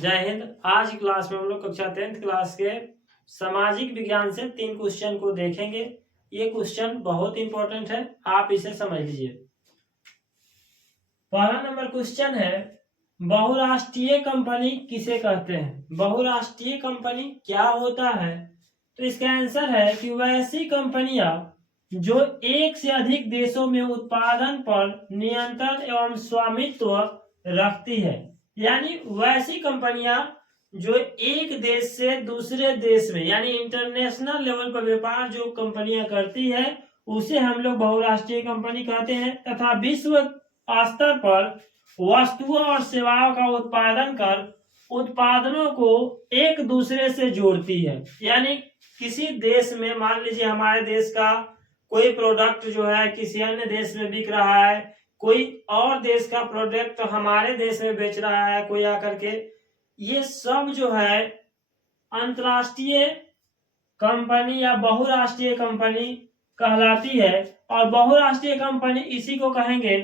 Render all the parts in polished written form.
जय हिंद। आज की क्लास में हम लोग कक्षा 10th क्लास के सामाजिक विज्ञान से 3 क्वेश्चन को देखेंगे। ये क्वेश्चन बहुत इंपॉर्टेंट है, आप इसे समझ लीजिए। पहला नंबर क्वेश्चन है, बहुराष्ट्रीय कंपनी किसे कहते हैं? बहुराष्ट्रीय कंपनी क्या होता है? तो इसका आंसर है कि वैसी कंपनियां जो एक से अधिक देशों में उत्पादन पर नियंत्रण एवं स्वामित्व रखती है। यानी वैसी कंपनियां जो एक देश से दूसरे देश में यानी इंटरनेशनल लेवल पर व्यापार जो कंपनियां करती है उसे हम लोग बहुराष्ट्रीय कंपनी कहते हैं, तथा विश्व स्तर पर वस्तुओं और सेवाओं का उत्पादन कर उत्पादनों को एक दूसरे से जोड़ती है। यानी किसी देश में मान लीजिए हमारे देश का कोई प्रोडक्ट जो है किसी अन्य देश में बिक रहा है, कोई और देश का प्रोडक्ट हमारे देश में बेच रहा है कोई आकर के, ये सब जो है अंतरराष्ट्रीय कंपनी या बहुराष्ट्रीय कंपनी कहलाती है। और बहुराष्ट्रीय कंपनी इसी को कहेंगे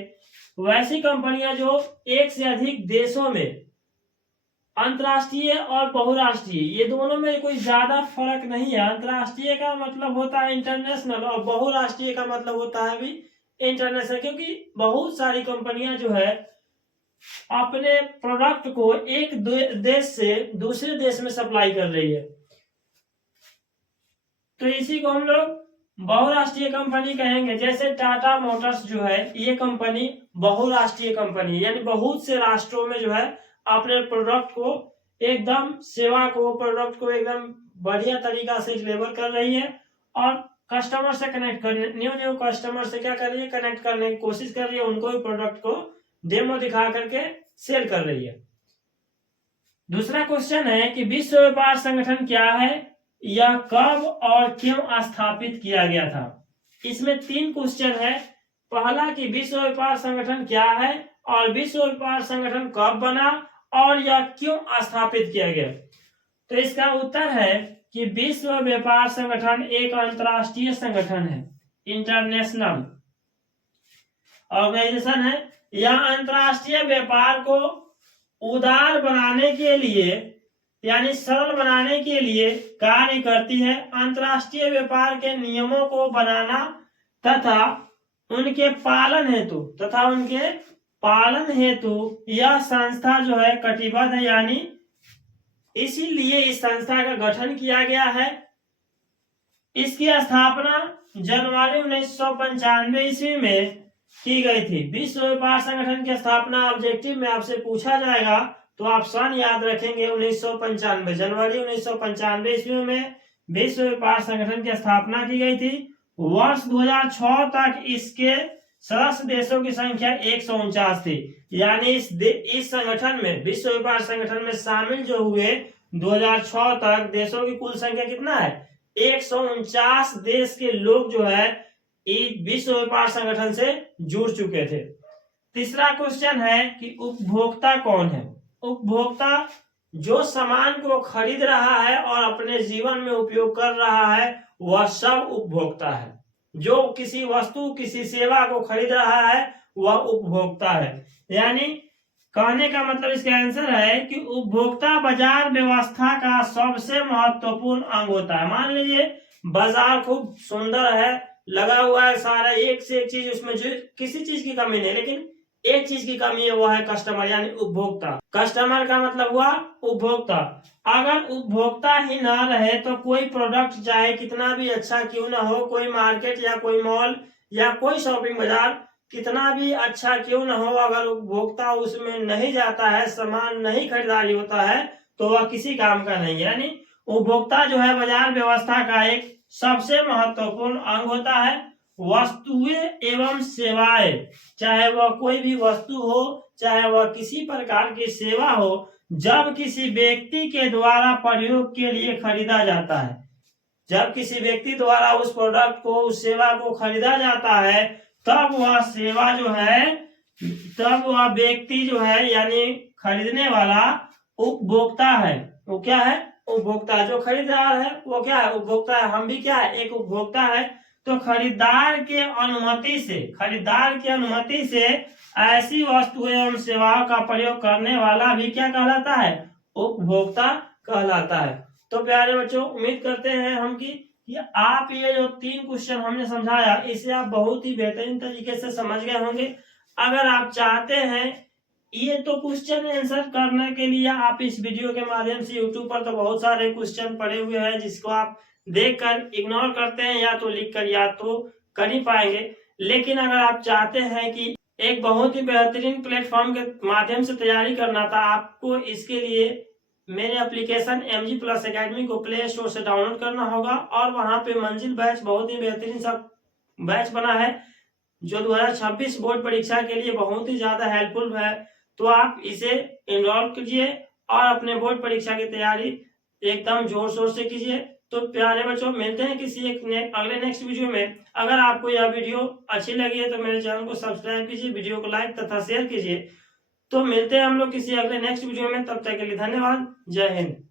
वैसी कंपनियां जो एक से अधिक देशों में, अंतरराष्ट्रीय और बहुराष्ट्रीय ये दोनों में कोई ज्यादा फर्क नहीं है। अंतरराष्ट्रीय का मतलब होता है इंटरनेशनल और बहुराष्ट्रीय का मतलब होता है भी इंटरनेशनल, क्योंकि बहुत सारी कंपनियां जो है अपने प्रोडक्ट को एक देश से दूसरे देश में सप्लाई कर रही है, तो इसी को हम लोग बहुराष्ट्रीय कंपनी कहेंगे। जैसे टाटा मोटर्स जो है ये कंपनी बहुराष्ट्रीय कंपनी, यानी बहुत से राष्ट्रों में जो है अपने प्रोडक्ट को एकदम सेवा को प्रोडक्ट को एकदम बढ़िया तरीका से डिलीवर कर रही है और कस्टमर से कनेक्ट करने न्यू कस्टमर से क्या कर रही है, कनेक्ट करने की कोशिश कर रही है, उनको भी प्रोडक्ट को डेमो दिखा करके सेल कर रही है। दूसरा क्वेश्चन है कि विश्व व्यापार संगठन क्या है, यह कब और क्यों स्थापित किया गया था? इसमें 3 क्वेश्चन है। पहला कि विश्व व्यापार संगठन क्या है, और विश्व व्यापार संगठन कब बना, और यह क्यों स्थापित किया गया। तो इसका उत्तर है कि विश्व व्यापार संगठन एक अंतरराष्ट्रीय संगठन है, इंटरनेशनल ऑर्गेनाइजेशन है। यह अंतरराष्ट्रीय व्यापार को उदार बनाने के लिए यानी सरल बनाने के लिए कार्य करती है। अंतरराष्ट्रीय व्यापार के नियमों को बनाना तथा उनके पालन हेतु यह संस्था जो है कटिबद्ध है, यानी इसीलिए इस संस्था का गठन किया गया है। इसकी स्थापना जनवरी 1995 ईस्वी में की गई थी। विश्व व्यापार संगठन की स्थापना ऑब्जेक्टिव में आपसे पूछा जाएगा तो आप सन याद रखेंगे 1995, जनवरी 1995 ईस्वी में विश्व व्यापार संगठन की स्थापना की गई थी। वर्ष 2006 तक इसके सदस्य देशों की संख्या 149 थी। यानी इस संगठन में विश्व व्यापार संगठन में शामिल जो हुए 2006 तक देशों की कुल संख्या कितना है, 149 देश के लोग जो है विश्व व्यापार संगठन से जुड़ चुके थे। तीसरा क्वेश्चन है कि उपभोक्ता कौन है? उपभोक्ता जो सामान को खरीद रहा है और अपने जीवन में उपयोग कर रहा है वह सब उपभोक्ता है। जो किसी वस्तु किसी सेवा को खरीद रहा है वह उपभोक्ता है। यानी कहने का मतलब इसका आंसर है कि उपभोक्ता बाजार व्यवस्था का सबसे महत्वपूर्ण अंग होता है। मान लीजिए बाजार खूब सुंदर है, लगा हुआ है सारा एक से एक चीज, उसमें जो किसी चीज की कमी नहीं, लेकिन एक चीज की कमी है वो है कस्टमर यानी उपभोक्ता। कस्टमर का मतलब हुआ उपभोक्ता। अगर उपभोक्ता ही ना रहे तो कोई प्रोडक्ट चाहे कितना भी अच्छा क्यों ना हो, कोई मार्केट या कोई मॉल या कोई शॉपिंग बाजार कितना भी अच्छा क्यों ना हो, अगर उपभोक्ता उसमें नहीं जाता है, सामान नहीं खरीदारी होता है तो वह किसी काम का नहीं है। यानी उपभोक्ता जो है बाजार व्यवस्था का एक सबसे महत्वपूर्ण अंग होता है। वस्तुएं एवं सेवाएं, चाहे वह कोई भी वस्तु हो चाहे वह किसी प्रकार की सेवा हो, जब किसी व्यक्ति के द्वारा प्रयोग के लिए खरीदा जाता है, जब किसी व्यक्ति द्वारा उस प्रोडक्ट को उस सेवा को खरीदा जाता है तब वह सेवा जो है तब वह व्यक्ति जो है यानी खरीदने वाला उपभोक्ता है। वो क्या है? उपभोक्ता। जो खरीदार है वो क्या है? उपभोक्ता है। हम भी क्या है? एक उपभोक्ता है। तो खरीदार की अनुमति से ऐसी वस्तुएं एवं सेवाओं का प्रयोग करने वाला भी क्या कहलाता है? उपभोक्ता कहलाता है। तो प्यारे बच्चों, उम्मीद करते हैं हम कि आप ये जो 3 क्वेश्चन हमने समझाया इसे आप बहुत ही बेहतरीन तरीके से समझ गए होंगे। अगर आप चाहते हैं ये तो क्वेश्चन आंसर करने के लिए आप इस वीडियो के माध्यम से यूट्यूब पर तो बहुत सारे क्वेश्चन पड़े हुए हैं जिसको आप देखकर इग्नोर करते हैं या तो लिख कर याद तो कर ही पाएंगे। लेकिन अगर आप चाहते हैं कि एक बहुत ही बेहतरीन प्लेटफॉर्म के माध्यम से तैयारी करना था, आपको इसके लिए मेरे एप्लीकेशन MG प्लस एकेडमी को प्ले स्टोर से डाउनलोड करना होगा और वहां पे मंजिल बैच बहुत ही बेहतरीन सा बैच बना है जो 2026 बोर्ड परीक्षा के लिए बहुत ही ज्यादा हेल्पफुल है। तो आप इसे इनरोल कीजिए और अपने बोर्ड परीक्षा की तैयारी एकदम जोर शोर से कीजिए। तो प्यारे बच्चों, मिलते हैं किसी एक अगले नेक्स्ट वीडियो में। अगर आपको यह वीडियो अच्छी लगी है तो मेरे चैनल को सब्सक्राइब कीजिए, वीडियो को लाइक तथा शेयर कीजिए। तो मिलते हैं हम लोग किसी अगले नेक्स्ट वीडियो में, तब तक के लिए धन्यवाद। जय हिंद।